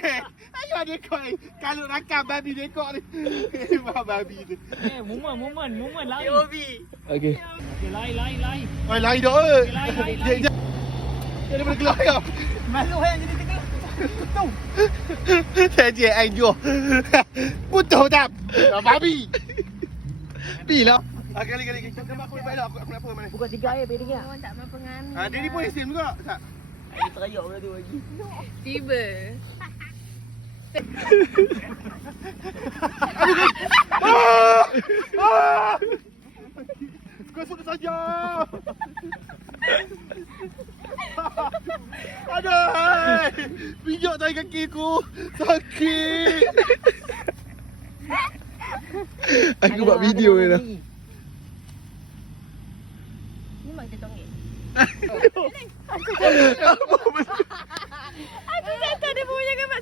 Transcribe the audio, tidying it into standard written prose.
Ayo ada ekor ni. Kalau rakam babi dia ekor ni. Babi tu. Moment lari. Okey. Okay, lari. Oi, lari dah oi. Lari. Dia daripada keluar ya. Malu yang jadi tengah. Saya je anjur. Putus tak? Babi. Bila? Kali. Kenapa aku baik aku nak apa mana? Bukan 3 air pergi tengah. Oh, tak mampu ngani. Dia ni pun isim juga. Tak. Air terayak pula tu lagi. Tiba. Kau saja. Aduh. Pijak tadi kaki aku. Sakit. Aku buat video ni dah. Ni mak kita tonggek. Apa benda? Aku cakap dia punya kan mak